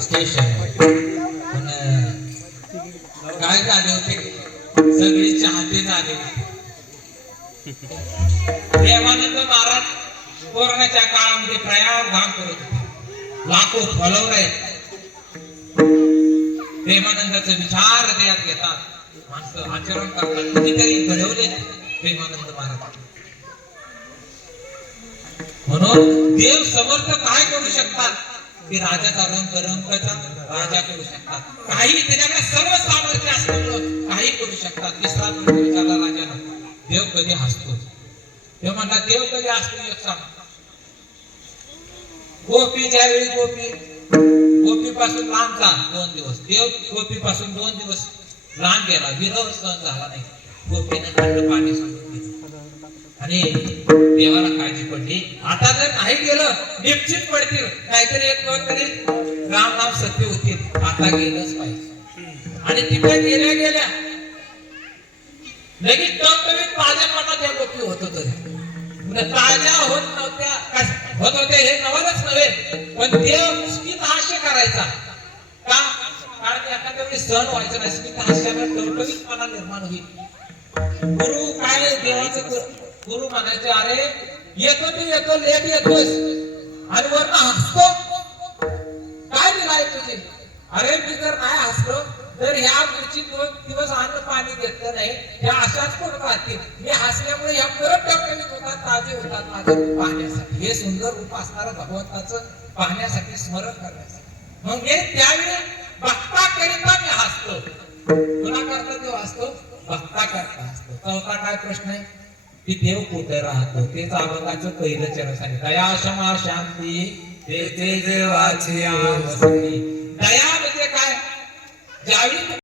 Station पण काय झाले होते. चाहते झाले. देवानंद महाराज कोरोनाच्या काळामध्ये प्रयाग धाम करत होते. लाखो फॉलोवर आहेत विचार देण्यात घेतात. माणसं आचरण करतात. कितीतरी घडवले प्रेमानंद महाराज. म्हणून देव समर्थ काय करू शकतात? ते राजाचा रंग रंगाचा राजा करू शकतात. काही त्याच्याकडे सर्व सामर्थ्य असल्यामुळं काही करू शकतात. तिसरा प्रश्न विचारला राजाने. देव कधी हसतो? देव म्हणला देव कधी हसतो एक सांग. गोपी ज्यावेळी गोपी गोपी पासून लांब जा दोन दिवस. देव गोपी पासून दोन दिवस लांब गेला. विरह सहन झाला नाही. गोपीने थंड पाणी सांगितले. आणि देवाला काळजी आता जर नाही गेलं निश्चित पडतील. काहीतरी एक दोन तरी राम नाम सत्य होतील. आता गेलंच पाहिजे. आणि तिथे गेल्या गेल्या लगेच टवटवीत माझ्या मनात या गोष्टी होत होत. म्हणजे ताज्या होत नव्हत्या होत होत्या हे नवलच नव्हे पण देव स्मित हास्य करायचा. का? कारण एखाद्या वेळी सण व्हायचं नाही स्मित हास्याला टवटवीत मना निर्माण होईल. गुरु काय देवाचं गुरु म्हणायचे अरे येतो तू येतो लेट येतोस आणि वरनं हसतो. काय दिलाय तुझे? अरे मी जर नाही हसलो तर ह्या पुढची दोन दिवस अन्न पाणी घेतलं नाही. ह्या अशाच पण राहतील मी हसल्यामुळे या परत टवटवीत होतात ताजे होतात माझे. पाहण्यासाठी. हे सुंदर रूप असणारं भगवंताचं पाहण्यासाठी स्मरण करण्यासाठी. मग हे त्यावेळी भक्ता करिता मी हसतो कोणा करता देव हसतो? भक्ता करता हसतो. चौथा काय प्रश्न आहे? ती देव कुठे राहतो? तेच अभंगाचं पहिलं चरण सांगितलं. दया क्षमा शांती ते देवाची दया म्हणजे काय? ज्यावेळी